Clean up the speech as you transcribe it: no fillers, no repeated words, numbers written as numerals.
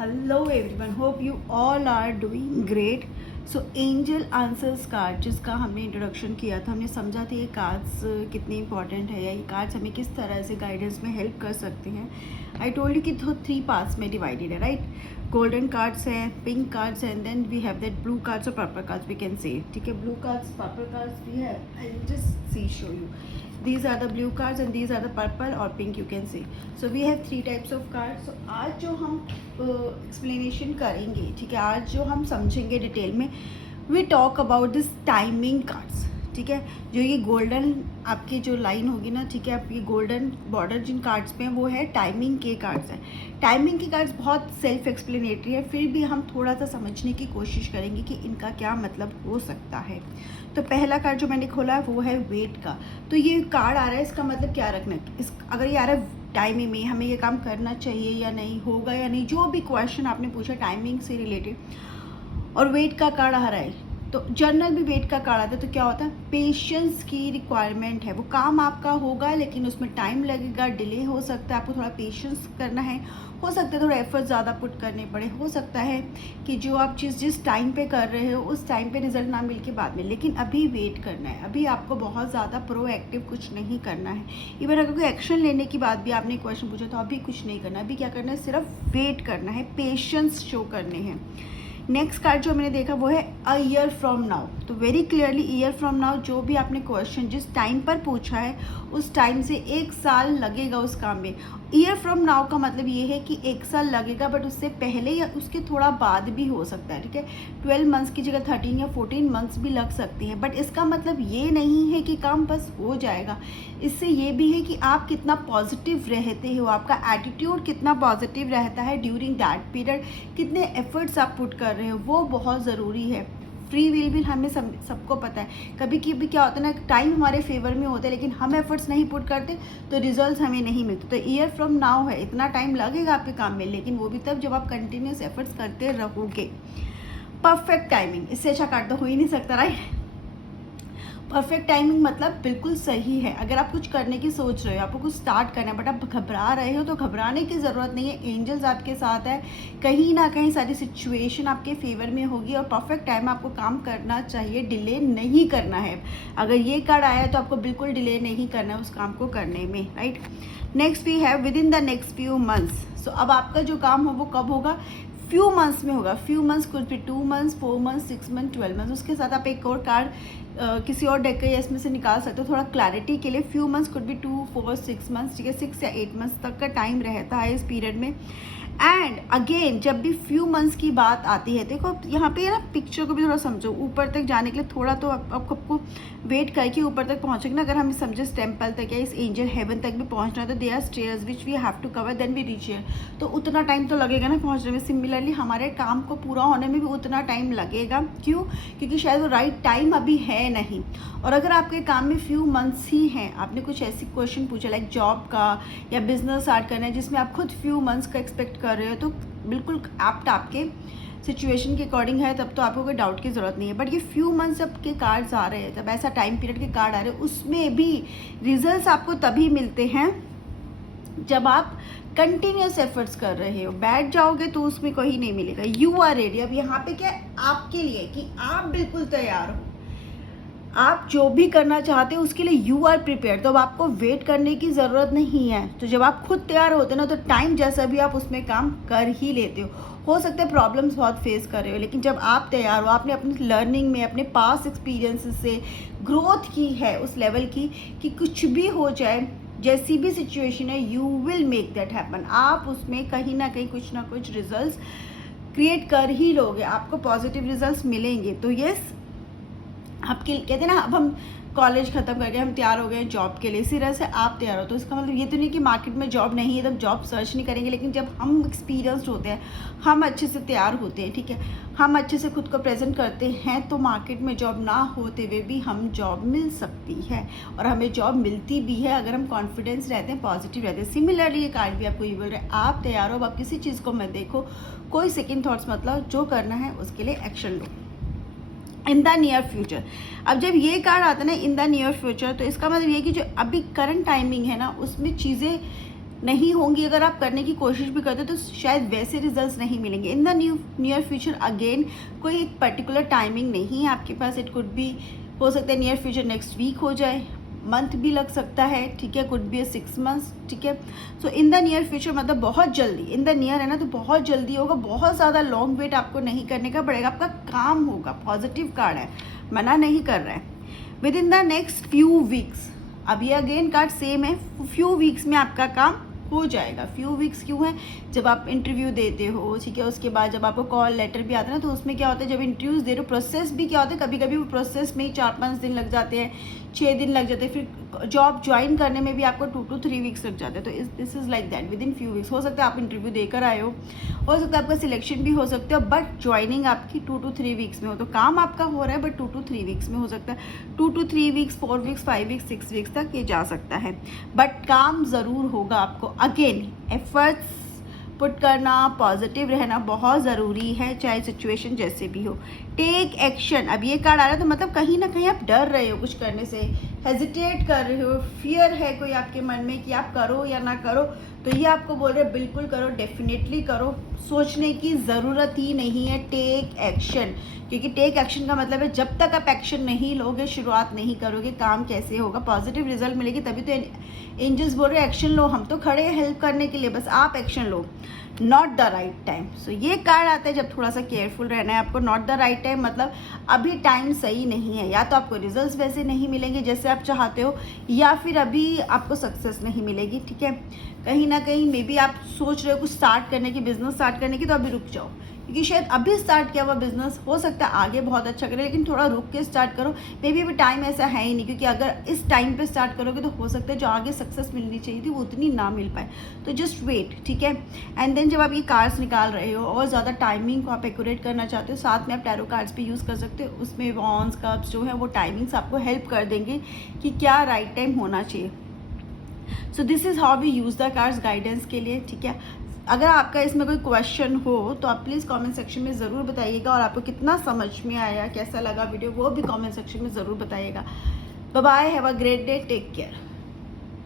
Hello everyone, hope you all are doing great. So angel answers card जिसका हमने introduction किया था, हमने समझा था ये कार्ड्स कितने इंपॉर्टेंट है या ये कार्ड्स हमें किस तरह से गाइडेंस में हेल्प कर सकते हैं. आई टोल्ड यू कि 3 पार्ट्स में डिवाइडेड है, राइट. गोल्डन कार्ड्स हैं, पिंक कार्ड्स हैं, then we have that blue cards और purple cards we can say. ठीक है, blue cards, purple cards we have. I just see show you. These are the blue cards and these are the purple or pink you can see. So we have 3 types of cards. So आज जो हम explanation करेंगे, ठीक है, आज जो हम समझेंगे डिटेल में, we talk about this timing cards. ठीक है, जो ये गोल्डन आपकी जो लाइन होगी ना, ठीक है, आप ये गोल्डन बॉर्डर जिन कार्ड्स पे हैं वो है टाइमिंग के कार्ड्स हैं. टाइमिंग के कार्ड्स बहुत सेल्फ एक्सप्लेनेटरी है, फिर भी हम थोड़ा सा समझने की कोशिश करेंगे कि इनका क्या मतलब हो सकता है. तो पहला कार्ड जो मैंने खोला है वो है वेट का. तो ये कार्ड आ रहा है, इसका मतलब क्या रखना है, इस अगर ये आ रहा है टाइमिंग में हमें ये काम करना चाहिए या नहीं, होगा या नहीं, जो भी क्वेश्चन आपने पूछा टाइमिंग से रिलेटेड, और वेट का कार्ड आ रहा है, तो जर्नल भी वेट का कार्ड आता है. तो क्या होता है, पेशेंस की रिक्वायरमेंट है. वो काम आपका होगा लेकिन उसमें टाइम लगेगा, डिले हो सकता है, आपको थोड़ा पेशेंस करना है, हो सकता है थोड़ा एफर्ट ज़्यादा पुट करने पड़े, हो सकता है कि जो आप चीज़ जिस टाइम पे कर रहे हो उस टाइम पे रिजल्ट ना मिल के बाद में, लेकिन अभी वेट करना है. अभी आपको बहुत ज़्यादा प्रोएक्टिव कुछ नहीं करना है. इवन अगर कोई एक्शन लेने की बात भी आपने क्वेश्चन पूछा तो अभी कुछ नहीं करना. अभी क्या करना है, सिर्फ वेट करना है, पेशेंस शो करने हैं. नेक्स्ट कार्ड जो मैंने देखा वो है अ ईयर फ्रॉम नाउ. तो very clearly year from now, जो भी आपने क्वेश्चन जिस टाइम पर पूछा है उस टाइम से 1 साल लगेगा उस काम में. ईयर फ्रॉम नाउ का मतलब ये है कि 1 साल लगेगा, बट उससे पहले या उसके थोड़ा बाद भी हो सकता है. ठीक है, 12 मंथ्स की जगह 13 या 14 मंथ्स भी लग सकती हैं, बट इसका मतलब ये नहीं है कि काम बस हो जाएगा. इससे ये भी है कि आप कितना पॉजिटिव रहते हो, आपका एटीट्यूड कितना पॉजिटिव रहता है ड्यूरिंग दैट पीरियड, कितने एफर्ट्स आप पुट कर रहे हो, वो बहुत ज़रूरी है. फ्री विल भी हमें सबको पता है, कभी कभी क्या होता है ना, टाइम हमारे फेवर में होता है लेकिन हम एफर्ट्स नहीं पुट करते तो रिजल्ट्स हमें नहीं मिलते. तो ईयर फ्रॉम नाउ है, इतना टाइम लगेगा आपके काम में, लेकिन वो भी तब जब आप कंटिन्यूस एफर्ट्स करते रहोगे. परफेक्ट टाइमिंग, इससे अच्छा कार्ड तो हो ही नहीं सकता, राइट. परफेक्ट टाइमिंग मतलब बिल्कुल सही है. अगर आप कुछ करने की सोच रहे हो, आपको कुछ स्टार्ट करना है, बट आप घबरा रहे हो, तो घबराने की ज़रूरत नहीं है. एंजल्स आपके साथ है, कहीं ना कहीं सारी सिचुएशन आपके फेवर में होगी, और परफेक्ट टाइम आपको काम करना चाहिए, डिले नहीं करना है. अगर ये कार्ड आया है तो आपको बिल्कुल डिले नहीं करना है उस काम को करने में, right. Next we have within the next few months. So अब आपका जो काम हो वो कब होगा, फ्यू मंथ्स में होगा. फ्यू मंथ्स कुछ भी 2 मंथ्स, 4 मंथ्स, 6 मंथ, 12 मंथ्स. उसके साथ आप एक और कार्ड किसी और डेक या इसमें से निकाल सकते हो थोड़ा क्लैरिटी के लिए. फ्यू मंथ्स कुड भी 2, 4, 6 मंथ्स, ठीक है, 6 या 8 मंथ्स तक का टाइम रहता है इस पीरियड में. एंड अगेन जब भी फ्यू मंथ्स की बात आती है, देखो यहाँ पे ना पिक्चर को भी थोड़ा समझो. ऊपर तक जाने के लिए थोड़ा तो आपको वेट करके ऊपर तक पहुँचेंगे ना. अगर हम समझे इस टेम्पल तक या इस एंजल हेवन तक भी पहुँचना है तो they are stairs which we have to cover, then we reach here. तो उतना टाइम तो लगेगा ना पहुँचने में. सिमिलरली हमारे काम को पूरा होने में भी उतना टाइम लगेगा. क्यों, क्योंकि शायद वो राइट टाइम अभी है नहीं. और अगर आपके काम में फ्यू मंथ्स ही हैं, आपने कुछ ऐसी क्वेश्चन पूछा लाइक जॉब का या बिजनेस स्टार्ट करना है जिसमें आप खुद फ्यू मंथ्स का एक्सपेक्ट कर रहे हो, तो बिल्कुल आपके सिचुएशन के अकॉर्डिंग है, तब तो आपको कोई डाउट की ज़रूरत नहीं है. बट ये फ्यू मंथ्स जब के कार्ड्स आ रहे हैं, तब ऐसा टाइम पीरियड के कार्ड आ रहे हैं, उसमें भी रिजल्ट्स आपको तभी मिलते हैं जब आप कंटिन्यूस एफर्ट्स कर रहे हो. बैठ जाओगे तो उसमें कोई नहीं मिलेगा. You are ready. अब यहाँ पे क्या है आपके लिए कि आप बिल्कुल तैयार हो, आप जो भी करना चाहते हो उसके लिए यू आर प्रिपेयर. तो अब आपको वेट करने की ज़रूरत नहीं है. तो जब आप खुद तैयार होते हो ना, तो टाइम जैसा भी आप उसमें काम कर ही लेते हो. हो सकता है प्रॉब्लम्स बहुत फेस कर रहे हो, लेकिन जब आप तैयार हो, आपने अपनी लर्निंग में अपने पास्ट एक्सपीरियंसेस से ग्रोथ की है उस लेवल की कि कुछ भी हो जाए, जैसी भी सिचुएशन है, you will make that happen. आप उसमें कहीं ना कहीं कुछ ना कुछ रिजल्ट्स क्रिएट कर ही लोगे, आपको पॉजिटिव रिजल्ट्स मिलेंगे. तो यस, आपके कहते हैं ना, अब हम कॉलेज ख़त्म करके हम तैयार हो गए जॉब के लिए, इसी तरह से आप तैयार हो. तो इसका मतलब ये तो नहीं कि मार्केट में जॉब नहीं है तो हम जॉब सर्च नहीं करेंगे, लेकिन जब हम एक्सपीरियंस्ड होते हैं, हम अच्छे से तैयार होते हैं, ठीक है, हम अच्छे से खुद को प्रेजेंट करते हैं, तो मार्केट में जॉब ना होते हुए भी हम जॉब मिल सकती है, और हमें जॉब मिलती भी है अगर हम कॉन्फिडेंस रहते हैं, पॉजिटिव रहते हैं. सिमिलरली ये कार्ड भी आपको ये बोल रहे हैं, आप तैयार हो. अब आप किसी चीज़ को मत देखो, कोई सेकेंड थाट्स मतलब जो करना है उसके लिए action low in the near future. अब जब ये कार्ड आता है ना इन द नियर फ्यूचर, तो इसका मतलब ये कि जो अभी करंट टाइमिंग है ना, उसमें चीज़ें नहीं होंगी, अगर आप करने की कोशिश भी करते हो तो शायद वैसे रिजल्ट्स नहीं मिलेंगे। In the near future again कोई एक पर्टिकुलर टाइमिंग नहीं है आपके पास, इट कुड बी, हो सकता है नियर फ्यूचर नेक्स्ट वीक हो जाए, मंथ भी लग सकता है, ठीक है, कुड बी 6 मंथ्स, ठीक है। सो इन द नियर फ्यूचर मतलब बहुत जल्दी, इन द नियर है ना तो बहुत जल्दी होगा, बहुत ज़्यादा लॉन्ग वेट आपको नहीं करने का पड़ेगा, आपका काम होगा, पॉजिटिव कार्ड है, मना नहीं कर रहा है। With in the next few weeks, अब ये अगेन कार्ड सेम है, फ्यू वीक्स में आपका काम हो जाएगा। फ्यू वीक्स क्यों है, जब आप इंटरव्यू देते हो, ठीक है, उसके बाद जब आपको कॉल लेटर भी आता है ना, तो उसमें क्या होता है, जब इंटरव्यूज़ दे रहे हो प्रोसेस भी क्या होता है, कभी कभी वो प्रोसेस में ही 4-5 दिन लग जाते हैं, 6 दिन लग जाते हैं, फिर जॉब ज्वाइन करने में भी आपको 2 to 3 वीक्स लग जाते हैं। तो this is like that, with in few weeks हो सकता है आप इंटरव्यू देकर आए हो सकता है आपका सिलेक्शन भी हो सकता है, बट ज्वाइनिंग आपकी 2 to 3 वीक्स में हो, तो काम आपका हो रहा है बट 2 to 3 वीक्स में हो सकता है, 2 to 3 weeks, 4 weeks, 5 weeks, 6 weeks तक ये जा सकता है, बट काम ज़रूर होगा आपको। अगेन एफर्ट्स पुट करना, पॉजिटिव रहना बहुत ज़रूरी है, चाहे सिचुएशन जैसे भी हो। टेक एक्शन, अब ये कार्ड आ रहा है तो मतलब कहीं ना कहीं आप डर रहे हो कुछ करने से, हेजिटेट कर रहे हो, फियर है कोई आपके मन में कि आप करो या ना करो, तो ये आपको बोल रहे बिल्कुल करो, डेफिनेटली करो, सोचने की ज़रूरत ही नहीं है, टेक एक्शन। क्योंकि टेक एक्शन का मतलब है जब तक आप एक्शन नहीं लोगे, शुरुआत नहीं करोगे, काम कैसे होगा, पॉजिटिव रिजल्ट मिलेगी तभी तो एंजल्स बोल रहे एक्शन लो, हम तो खड़े हैं हेल्प करने के लिए, बस आप एक्शन लो। Not the right time, so ये कार्ड आता है जब थोड़ा सा केयरफुल रहना है आपको। नॉट द राइट टाइम मतलब अभी टाइम सही नहीं है, या तो आपको रिजल्ट्स वैसे नहीं मिलेंगे जैसे आप चाहते हो, या फिर अभी आपको सक्सेस नहीं मिलेगी, ठीक है। कहीं ना कहीं मे बी आप सोच रहे हो कुछ स्टार्ट करने की, बिजनेस स्टार्ट करने की, तो अभी रुक जाओ, क्योंकि शायद अभी स्टार्ट किया हुआ बिजनेस हो सकता है आगे बहुत अच्छा करे, लेकिन थोड़ा रुक के स्टार्ट करो। मे बी अभी टाइम ऐसा है ही नहीं, क्योंकि अगर इस टाइम पे स्टार्ट करोगे तो हो सकता है जो आगे सक्सेस मिलनी चाहिए थी वो उतनी ना मिल पाए, तो जस्ट वेट, ठीक है। एंड देन जब आप ये कार्ड्स निकाल रहे हो और ज़्यादा टाइमिंग को आप एक्यूरेट करना चाहते हो, साथ में आप टैरो कार्ड्स भी यूज़ कर सकते हो, उसमें वॉन्स कप्स जो है वो टाइमिंग्स आपको हेल्प कर देंगे कि क्या राइट टाइम होना चाहिए। So this is how we use the cards guidance के लिए, ठीक है। अगर आपका इसमें कोई क्वेश्चन हो तो आप प्लीज़ कमेंट सेक्शन में ज़रूर बताइएगा, और आपको कितना समझ में आया, कैसा लगा वीडियो, वो भी कमेंट सेक्शन में ज़रूर बताइएगा। Bye bye, have a great day, take care.